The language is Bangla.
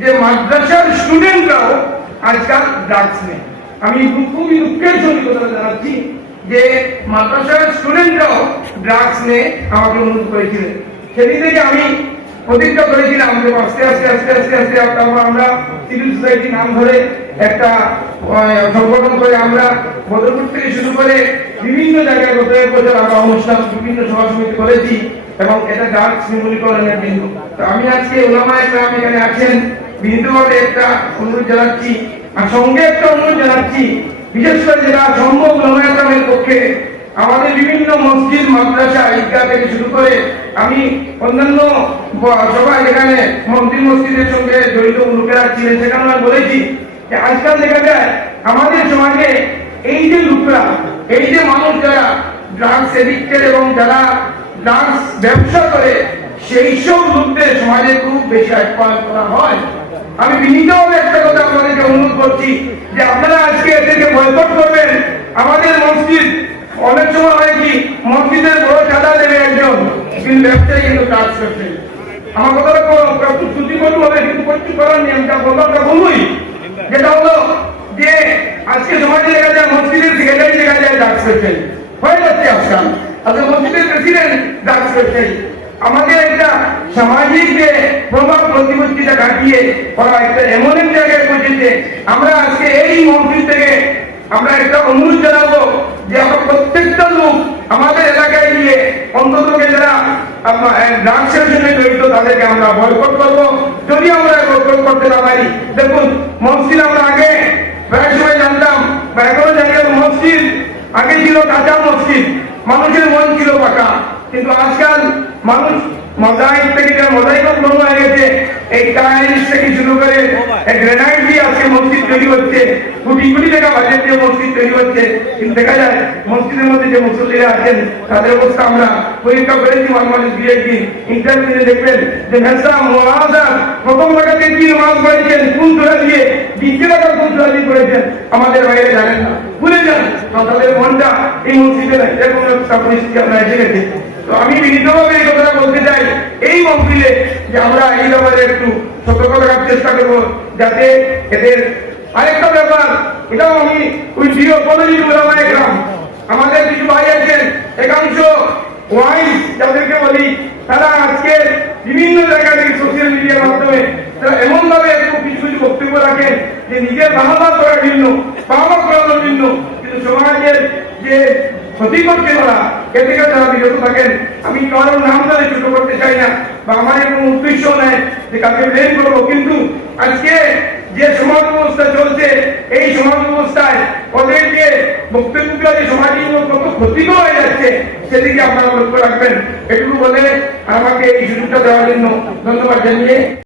যে মাদ্রাসার স্টুডেন্টরাও আজকাল ড্রাগস নেই। আমি খুবই দুঃখের সঙ্গে কথা জানাচ্ছি যে মাদ্রাসার স্টুডেন্টরাও ড্রাগস নিয়ে আমাকে অনুরোধ করেছিলেন। সেদিন থেকে আমি প্রতিজ্ঞা করেছিলাম যে আস্তে আস্তে আস্তে আস্তে আস্তে আমরা সিভিল সোসাইটি নাম ধরে একটা সংগঠন করে আমরা বদরপুর থেকে শুরু করে বিভিন্ন জায়গায় প্রচার আমরা অনুষ্ঠান বিভিন্ন সভা সমিতি করেছি এবং এটা ড্রাগস নির্মূলীকরণের বিন্দু। তো আমি আজকে ওলামায়ে কেরাম এখানে আছেন, বিনীতভাবে একটা অনুরোধ জানাচ্ছি আর সঙ্গে একটা অনুরোধ জানাচ্ছি, বিশেষ করে যেটা সম্ভব ওলামায়ে কেরামের পক্ষে আমাদের বিভিন্ন মসজিদ মাদ্রাসা ঈদগাহ থেকে শুরু করে আমি অন্যান্য সবাই যেখানে মন্দির মসজিদের সঙ্গে জড়িত লোকেরা ছিলেন সেখানে আমি বলেছি যে আজকাল দেখা যায় আমাদের সমাজে এই যে লোকরা, এই যে মানুষ যারা ড্রাগস এডিক্টেড এবং যারা ড্রাগস ব্যবসা করে সেই সব লোকদের সমাজে খুব বেশি আপ্যায়ন করা হয়। আমি বিনীতভাবে একটা কথা আপনাদেরকে অনুরোধ করছি যে আপনারা আজকে এদেরকে বয়কট করবেন। আমাদের মসজিদ অনেক সময় হয় কি মসজিদের বড় চাঁদা দেবে একজন, কিন্তু ব্যবসায়ী কিন্তু কাজ করছে। আমার কথাটা একটু শ্রুতি করতে হবে, কিন্তু কিছু করার নেই। আমি বললামটা বলবই, যেটা হলো যে আজকে সমাজে দেখা যায় মসজিদের সেক্রেটারি দেখা যায় ডাক করছে, হয়ে যাচ্ছে আজকাল আজকে মসজিদের প্রেসিডেন্ট ডাক করছে। আমাদের একটা সামাজিক যে প্রভাব প্রতিপত্তিটা কাটিয়ে ওরা একটা এমন এক জায়গায় পৌঁছেছে। আমরা আজকে এই মসজিদ থেকে আমরা একটা অনুরোধ জানাবো যে আমরা প্রত্যেকটা লোক আমাদের এলাকায় গিয়ে অন্তত যারা ড্রাগসের সঙ্গে জড়িত তাদেরকে আমরা বয়কট করবো। যদি আমরা বয়কট করতে না পারি, দেখুন মসজিদ আমরা আগে প্রায় সময় জানতাম বা এখনো জানি মসজিদ আগে ছিল কাঁচা মসজিদ, মানুষের মন ছিল পাকা, কিন্তু আজকাল মানুষ মোজাইক থেকে মোজাইক হয়ে গেছে। এই টাইলস থেকে শুরু করে গ্রেনাইট দিয়ে আজকে মসজিদ তৈরি হচ্ছে, কোটি কোটি টাকা বাজেট দিয়ে মসজিদ তৈরি হচ্ছে। কিন্তু দেখা যায় মসজিদের মধ্যে যে মুসল্লিরা আছেন তাদের অবস্থা আমরা পরীক্ষা করেছি মানুষ দিয়েছি। ইন্টারভিউ দেখবেন যে প্রথম টাকাতে কি নামাজ পড়েছেন কোন তোলা দিয়ে, দ্বিতীয় টাকা কোন তোলা দিয়ে করেছেন আমাদের বাইরে জানেন না, ভুলে যান। তাদের মনটা এই মসজিদে এরকম একটা পরিস্থিতি আমরা এসে গেছে। তো আমি বিনীতভাবে এই কথাটা বলতে চাই এই মসজিদে যে আমরা এই ব্যাপারে একটু সতর্ক থাকার চেষ্টা করবো, যাতে এদের আরেকটা ব্যাপার, এটাও আমি ওই ওলামায়ে কেরাম আমাদের কিছু ভাই আছেন একাংশ ওয়াইজ যাদেরকে বলি, তারা আজকে বিভিন্ন জায়গা থেকে সোশ্যাল মিডিয়ার মাধ্যমে তারা এমন ভাবে কিছু কিছু বক্তব্য রাখেন যে নিজের বাহাবা করার জন্য, বাহাবা করানোর জন্য, কিন্তু সমাজের যে ক্ষতি করতে ওরা এ থেকে তারা বিরত থাকেন। আমি কারোর নাম ধরে ছোট করতে চাই না বা আমার কোনো উদ্দেশ্য নেই যে কাকে ব্লেম করবো, কিন্তু আজকে যে সমাজ ব্যবস্থা চলছে এই সমাজ ব্যবস্থায় ওদের যে বক্তব্যগুলো যে সমাজের কত ক্ষতিকর হয়ে যাচ্ছে সেদিকে আপনারা লক্ষ্য রাখবেন। এটুকু বলে আমাকে এই সুযোগটা দেওয়ার জন্য ধন্যবাদ জানিয়ে